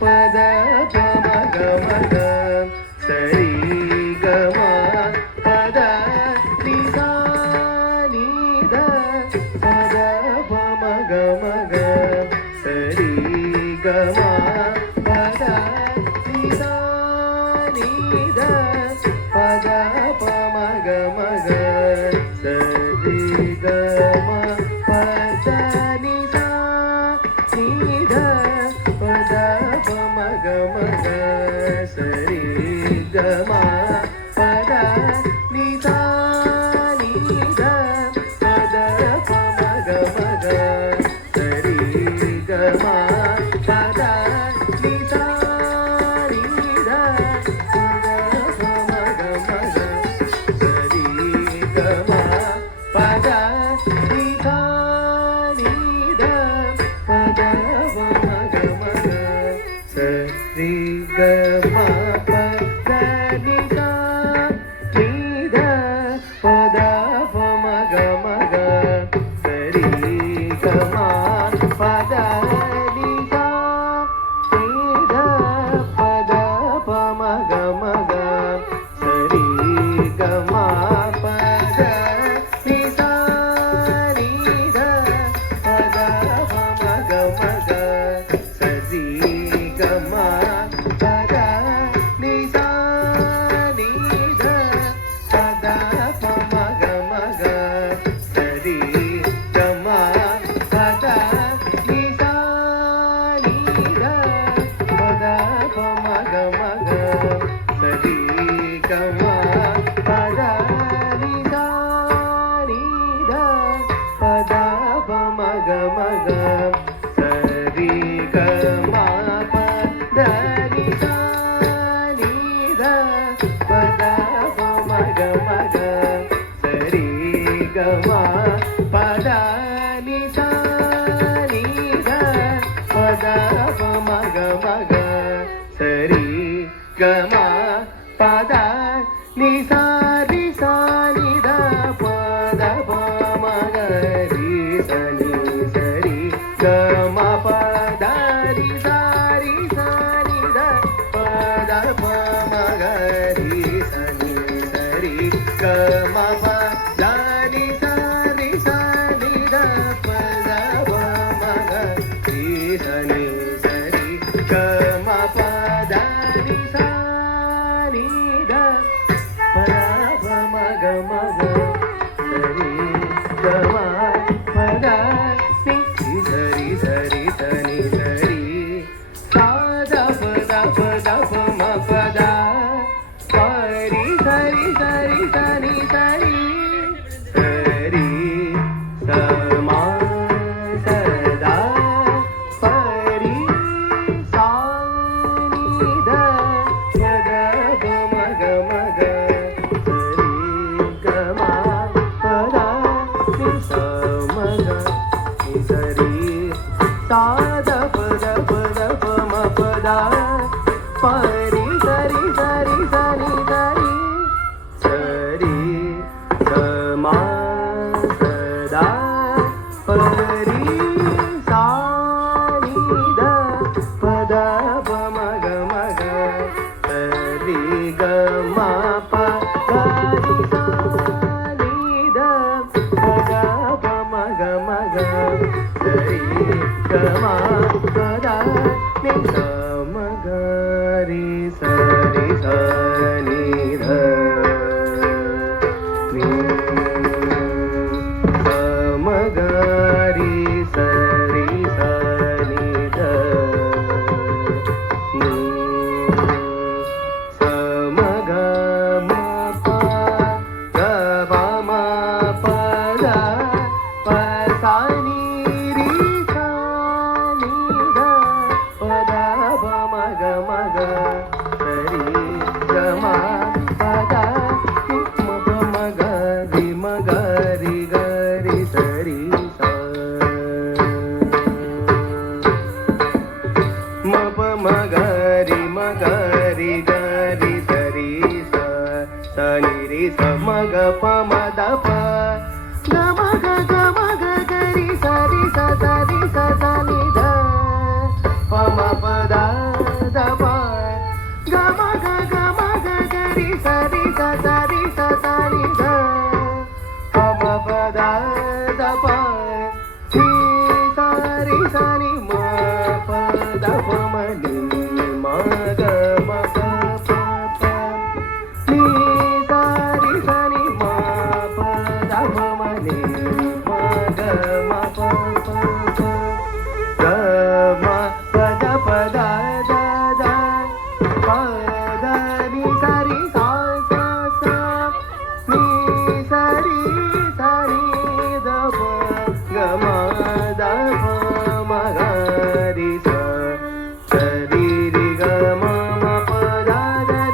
ಪದ ಪಮಗ ಮಗ ಸರಿ ಗಮ ಪದ ನಿಸ ನೀದ ಪದ ಪಮಗ ಮಗ ಸರಿ ಗಮ ಪದ ನಿಸ ನೀದ ಪದ ಪಮಗ ಮಗ ಸರಿ ಗಮ ಪದ ನಿಸ ನೀದ ಪದ ಪಮಗ ಮಗ ಸರಿ ಗಮ ಪದ ನಿಸ ನೀದ ಪದ ಪಮಗ ಮಗ ಸರಿ ಗಮ ಪದ ನಿಸ ನೀದ ಪದ ಪಮಗ ಮಗ ಸರಿ ಗಮ ಪದ ನಿಸ ನೀದ ಪದ ಪಮಗ ಮಗ ಸರಿ ಗಮ ಪದ ನಿಸ ನೀದ ಪದ ಪಮಗ ಮಗ ಸರಿ ಗಮ ಪದ ನಿಸ ನೀದ ಪದ ಪಮಗ ಮಗ ಸರಿ ಗಮ ಪದ ನಿಸ ನೀದ ಪದ ಪಮಗ ಮಗ ಸರಿ ಗಮ ಪದ ನಿಸ ನೀದ ಪದ ಪಮಗ ಮಗ ಸರಿ ಗಮ ಪದ ನಿಸ ನೀದ ಪದ ಪಮಗ ಮಗ ಸರಿ ಗಮ ಪದ ನಿಸ ನೀದ ಪದ ಪಮಗ ಮಗ ಸರಿ ಗಮ ಪದ ನಿಸ ನೀದ ಪದ ಪಮಗ ಮಗ ಸರಿ ಗಮ ಪದ ನಿಸ ನೀದ ಪದ ಪಮಗ ಮಗ ಸರಿ ಗಮ ಪದ ನಿಸ ರಿಸ ನಿದ ಪದ ಪಮಗ ರಿ ಸನಿ ಸರಿ ಗಮ ಪದ ರಿಸ ರಿಸ ನಿದ ಪದ ಪಮಗ ರಿ ಸನಿ ಸರಿ ಗಮ ಪದ ನಿಸ ರಿಸ ನಿದ ಪದ ಪಮಗ ರಿ ಸನಿ ಸರಿ ಗಮ ಪದ ನಿಸ ನೀದ ಪದ ಪಮಗ ಮಗ ಸರಿ ಗಮ ಪದ ನಿ ಸರಿ ಸರಿ ತನಿ ಸರಿ ಸಾದ ಪದ ಪದ ಪಮ ಪದ ಸರಿ ಸರಿ ಸರಿ ತನಿ ಸರಿ ಸರಿ ಸಮ ಸದಾ ಪರಿ ಸಾನಿದ சரி சரி சரி சரி சரி சமா சதா பரி சானித பத பமக மக சரி கம பரி சானித பத பமக மக சரி கம பத மகரி சரி சனித மகரி சரி சனித சமக மப கப மபத பசானி ரி சானித பத பமக மக சரி கம பத மப மக ரி மக ரி கரி சரி ச மப மக ரி மக ரி கரி சரி ச சனி ரி ச மக ப மத ப க மக கரி சரி ச சரி ச சனி த ப ம ப த த ப க மக கரி சரி ச சரி ச சனி த ப ம ப த த ப சி சரி சனி ம ப த ப ம ni ma ga ma pa pa pa ni sari sani ma pa da pa ma ni ma ga ma pa pa pa ga ma pa da da pa da ni sari sa sa sa ni sari sari da pa ga ma da pa ma ga ri sa sari ri ga ma ma pa da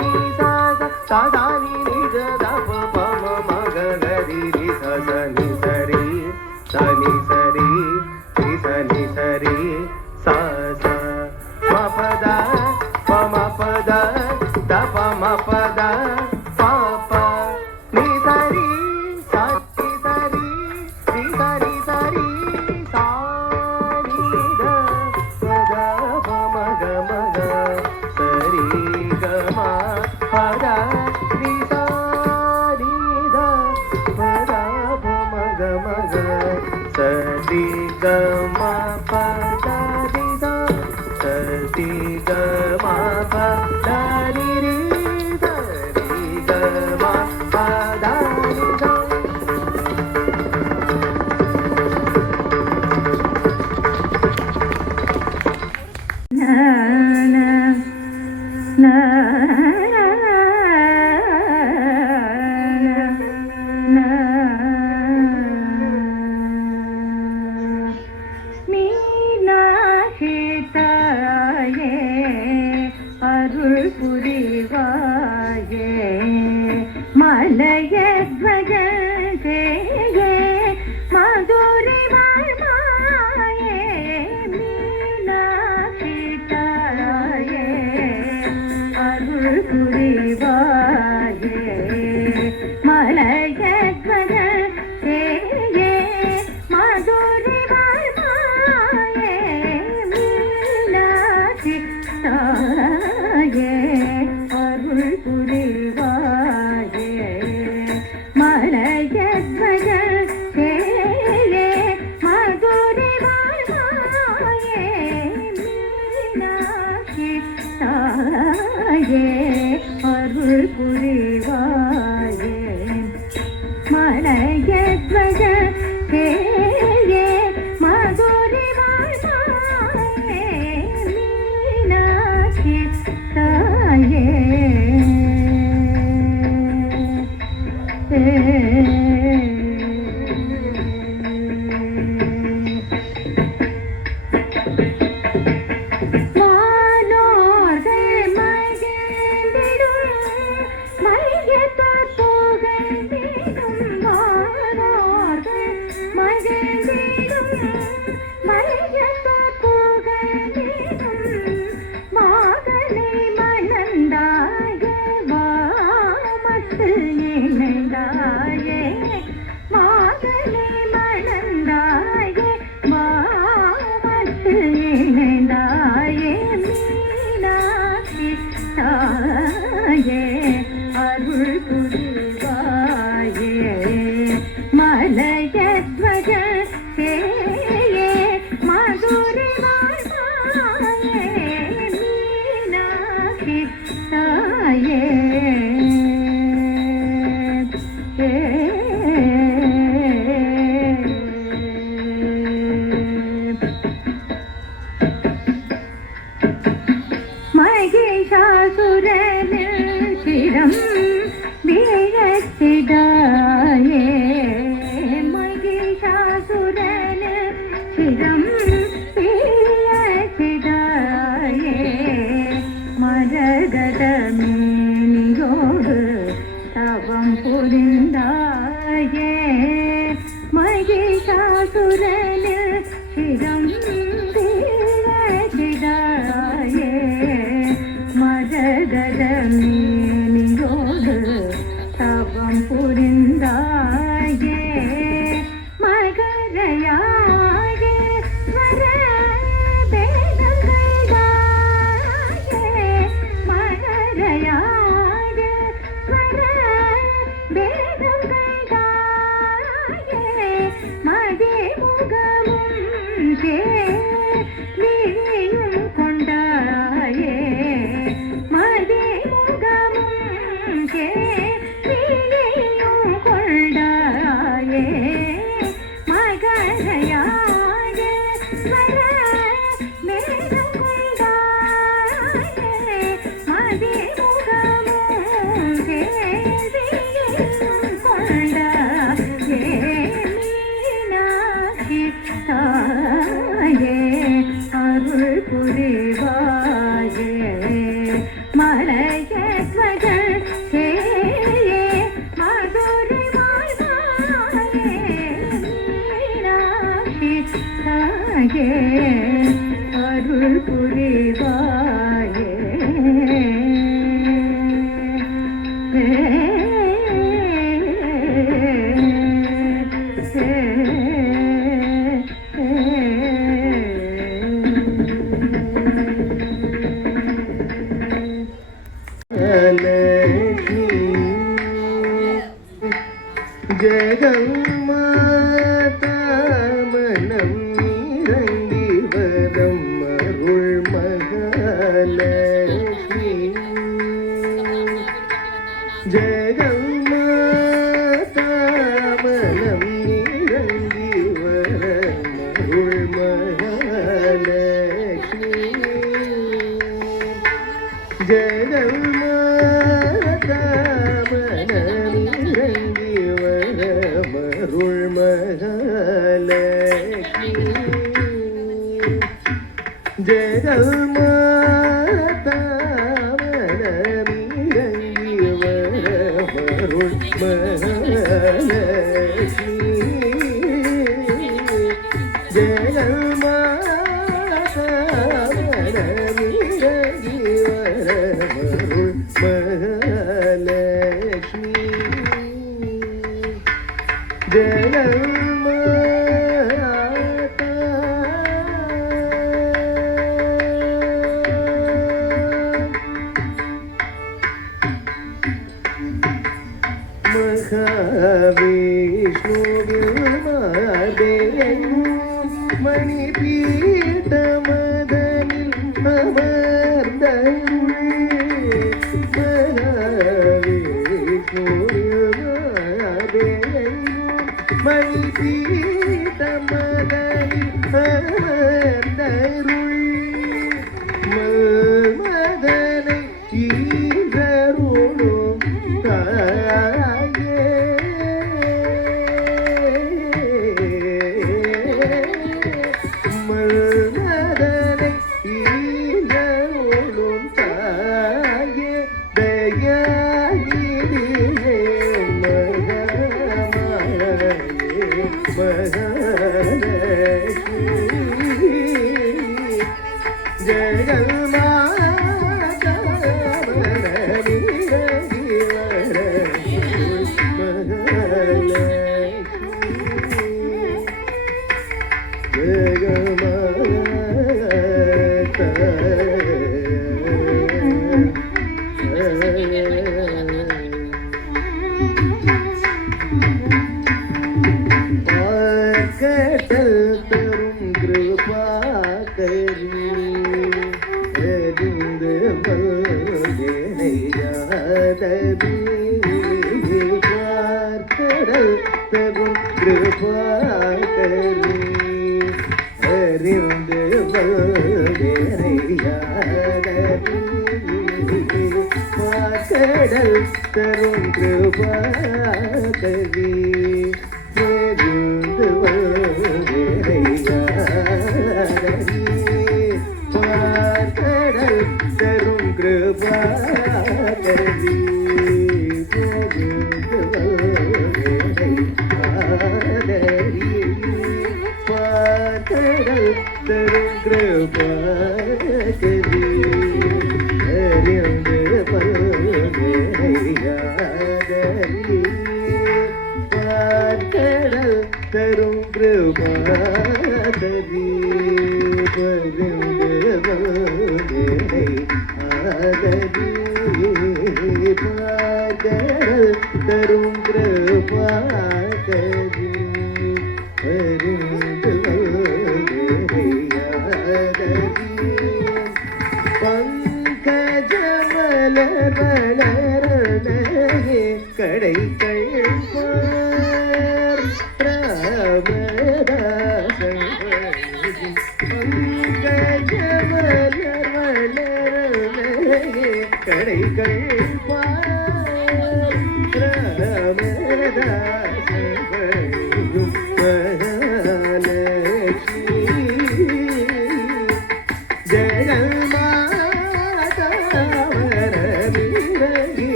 ni sa sa sa da ni ni da da pa pa ma ma ga ga ri ri sa sa ni sari ri sa ni sari sa sa ma pa da pa ma pa da pa pa ni sari sa ni sari ri sari sari sa ni da pa da pa ma ga sari ga ma pa da ri sa ni da pa da pa ma ga sari ga ma pa da ri sa sari ga ma pa da ri ri sari ga ma pa da ri sa அருள் புரிவாயே மலைய துவஜே மதுரை வாழ்வாயே மீனாட்சி தாயே அருள் புரிவாயே மலைய துவஜே மதுரை வாழ்வாயே மீனாட்சி தாயே அருள் புரிவாயே மலைய துவஜே மதுரை வாழ்வாயே மீனாட்சி தாயே அருள் புரிவாயே மலைய துவஜே மதுரை வாழ்வாயே மீனாட்சி தாயே வானோர்கள் மகிழ்ந்திடும் மாமத்து இணைந்தாயே மாதனை மணந்தாயே மாமத்து இணைந்தாயே மீனாட்சி தாயே அருள் புரிவாயே மலையத்வஜ சேயே மதுரை வாழ்வாயே மீனாட்சி தாயே மகிஷாசுரனில் சிரம் வீழச்சிடாயே மகிஷாசுரனில் சிரம் வீழச்சிடாயே மரகதமேனியோடு தவம் புரிந்தாயே மகிஷாசுரனில் சிரம் வீழச்சிடாயே மரகதமேனியோடு தவம் புரிந்தாயே மகரையாக வர வேதங்களாயே மகரையாக வர வேதங்களாயே மதிமுகமும் சேலியும் கொண்டாயே மதிமுகமும் சேலியும் கொண்டாயே மகரையாக வர மேகம் கொண்டாயே மதிமுகமும் சேலியும் கொண்டாயே மீனாட்சி தாயே அருள் புரிவாயே மலையத்வஜ சேயே மதுரை வாழ்வாயே மீனாட்சி தாயே அருள் புரிவாயே ஜெகன்மாதா மனம் இறங்கி வரம் அருள் மகாலட்சுமி ஜெகன்மாதா மனம் இறங்கி வரம் அருள் மகாலட்சுமி ஜெகன்மாதா மனம் இறங்கி அருள் மகாலட்சுமி ஜெகன்மாதா மனமிறங்கி வரமருள் மகாலட்சுமி ஜெகன்மாதா மனமிறங்கி வரமருள் மகாலட்சுமி மணிபீட்டமதனில் மதனை ஈரருளும் தாயே மதனை ஈரருளும் தாயே தயாகிரியே மகமாயே கடல் தரும் கிருபாகரி அறிந்து யாதவி கடல் தரும் கிருபாகரி அறிந்து யாதவி கடல் தரும் கிருபாகரி கடல் தரும் கிருபாகரி கடல் தரும் கிருபாகரி அறிந்து பல்வேறையாதரி கடல் தரும் கிருபாகரி பரிந்து பல்வேறை ஆதரி கடல் தரும் கிருபாகரி பரிந்து பல்வேறையாதரி பங்கஜமலர் வளரே கடை